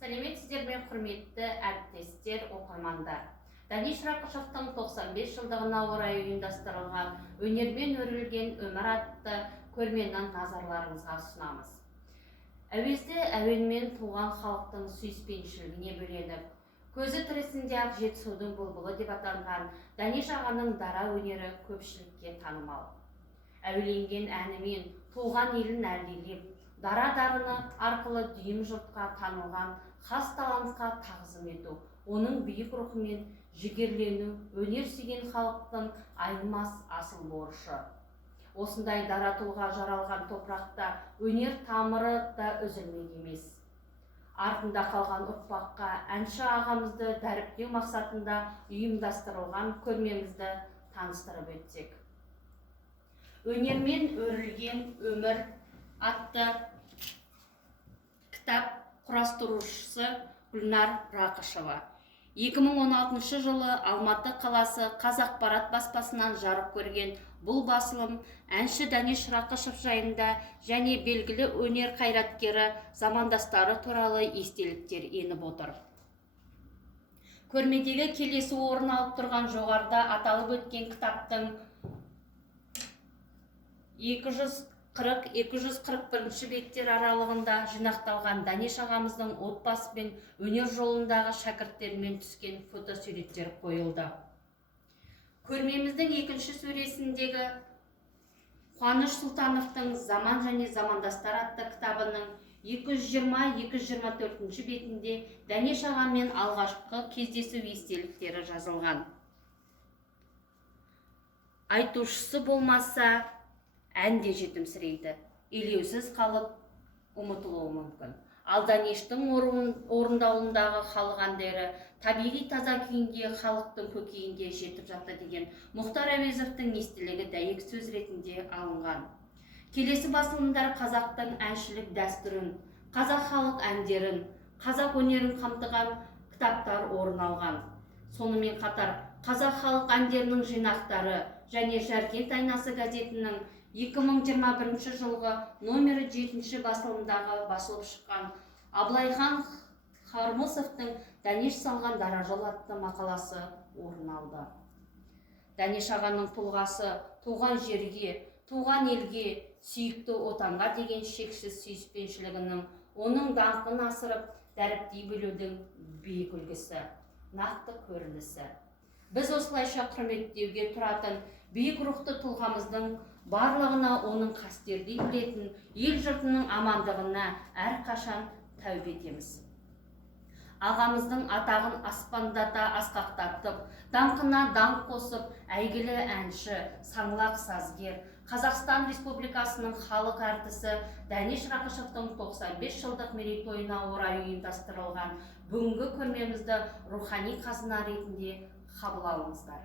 Сәлеметсіздер ме, құрметті әріптестер, оқырмандар. Даниш Рақышевтың 95 жылдығына орай ұйымдастырылған өнермен өрілген өмір атты көрмені назарларыңызға ұсынамыз. Әуезді әуенмен туған халықтың сүйіспеншілігіне бөленіп, көзі тірісінде ақ жетісудың бұлбұлы деп атанған Даниш ағаның дара өнері көпшілікке танымал. Әуеленген әнімен туған елін әрлелеп, дара дарыны арқылы дүйім жұртқа танылған хас талантқа тағзым ету, оның биік рухымен жігерлену өнер сүйген халықтың айнымас асыл борышы. Осындай дара тұлға жаралған топырақта өнер тамыры да үзілмек емес. Артында қалған ұрпаққа әнші ағамызды дәріптеу мақсатында ұйымдастырылған көрмемізді таныстырып өтсек. Өнермен өрілген өмір атты кітап құрастырушысы Гүлнар Рақышева. 2016 жылы Алматы қаласы Қазақпарат баспасынан жарық көрген бұл басылым әнші Даниш Рақышев жайында және белгілі өнер қайраткері замандастары туралы естеліктер еніп отыр. Көрмедегі келесі орын алып тұрған жоғарыда аталып өткен кітаптың 240-241 беттер аралығында жинақталған Даниш ағамыздың отбасы мен өнер жолындағы шәкірттерімен түскен фотосуреттер қойылды. Көрмеміздің екінші сөресіндегі Қуаныш Сұлтановтың «Заман және замандастар» атты кітабының 220-224 бетінде Даниш ағамен алғашқы кездесу естеліктері жазылған. Айтушысы болмаса, ән де жетімсірейді, елеусіз қалып ұмытылуы мүмкін. Ал Даништің орындауындағы халық әндері табиғи таза күйінде халықтың көкейінде жетіп жатты деген Мұхтар Әуезовтің естелігі дәйек сөз ретінде алынған. Келесі басылымдар қазақтың әншілік дәстүрін, қазақ халық әндерін, қазақ өнерін қамтыған кітаптар орын алған. Сонымен қатар қазақ халық әндерінің жинақтары және Жаркент айнасы газетінің 2021 жылғы номері 7 басылымдағы басылып шыққан Абылайхан Хармосовтың «Даниш салған дара жол» атты мақаласы орын алды. Даниш ағаның тұлғасы туған жерге, туған елге, сүйікті отанға деген шексіз сүйіспеншілігінің, оның даңқын асырып, дәріптей білудің биік үлгісі, нақты көрінісі. Біз осылайша құрметтеуге тұратын биік рухты тұлғамыздың барлығына оның қастердей білетін ел жұртының амандығына әрқашан тәубе етеміз. Ағамыздың атағын аспандата асқақтатып, даңқына даңқ қосып, әйгілі әнші, саңлақ сазгер, Қазақстан Республикасының халық әртісі Даниш Рақышевтың 95 жылдық мерейтойына орай ұйымдастырылған бүгінгі көрмемізді рухани қазына ретінде қабыл алыңыздар.